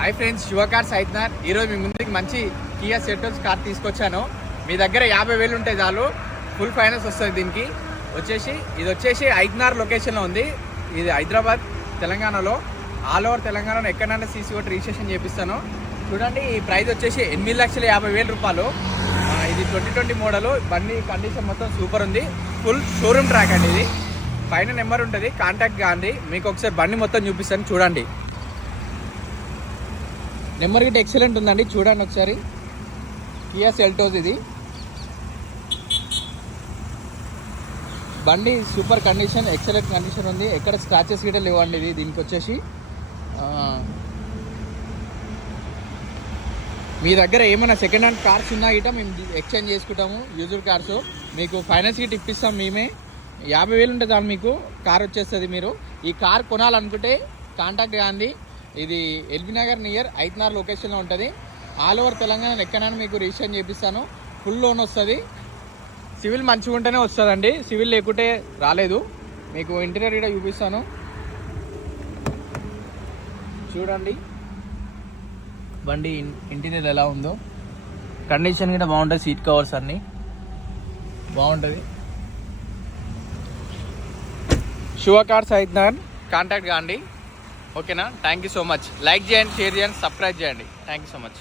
Hi friends, Shiva cars ఐత్నార్. ఈరోజు మీ ముందుకి మంచి కియా సెల్టోస్ కార్ తీసుకొచ్చాను. మీ దగ్గర 50,000 ఉంటే చాలు, ఫుల్ ఫైనాన్స్ వస్తుంది. దీనికి ఇది వచ్చేసి ఐత్నార్ లొకేషన్లో ఉంది. ఇది హైదరాబాద్, తెలంగాణలో. ఆల్ ఓవర్ తెలంగాణలో ఎక్కడైనా సీసీ ఒకటి రిజిస్ట్రేషన్ చేపిస్తాను. చూడండి, ఈ ప్రైస్ వచ్చేసి 8,50,000 రూపాయలు. ఇది 2020 మోడల్. బండి కండిషన్ మొత్తం సూపర్ ఉంది. ఫుల్ షోరూమ్ ట్రాక్ అండి. ఇది పైన నెంబర్ ఉంటుంది, కాంటాక్ట్ కాండి. మీకు ఒకసారి బండి మొత్తం చూపిస్తాను. చూడండి, నెంబర్ గిట్ట ఎక్సలెంట్ ఉందండి. చూడండి ఒకసారి. Kia Seltos. ఇది బండి సూపర్ కండిషన్, ఎక్సలెంట్ కండిషన్ ఉంది. ఎక్కడ స్క్రాచెస్ గిట్ట లేవండి. ఇది దీనికి వచ్చేసి మీ దగ్గర ఏమైనా సెకండ్ హ్యాండ్ కార్స్ ఉన్నా గిట్ట మేము ఎక్స్చేంజ్ చేసుకుంటాము. యూజ్డ్ కార్స్ మీకు ఫైనాన్స్ గిట్ట ఇప్పిస్తాం మేమే. 50,000 ఉంటే చాలు మీకు కార్ వచ్చేస్తుంది. మీరు ఈ కార్ కొనాలనుకుంటే కాంటాక్ట్ కాండి. ఇది ఎల్బీ నగర్ నియర్ ఐత్నార్ లొకేషన్లో ఉంటుంది. ఆల్ ఓవర్ తెలంగాణ ఎక్కడైనా మీకు రిజిస్ట్రేషన్ చేపిస్తాను. ఫుల్ లోన్ వస్తుంది. సివిల్ మంచిగా ఉంటేనే వస్తుందండి, సివిల్ లేకుంటే రాలేదు. మీకు ఇంటీరియర్ కూడా చూపిస్తాను. చూడండి బండి ఇంటీరియర్ ఎలా ఉందో. కండిషన్ కూడా బాగుంటుంది. సీట్ కవర్స్ అన్నీ బాగుంటుంది. శివ కార్స్ ఐత్నార్, కాంటాక్ట్ కాండి. ఓకేనా? Thank you so much. Like చేయండి, షేర్ చేయండి, సబ్స్క్రైబ్ చేయండి. Thank you so much.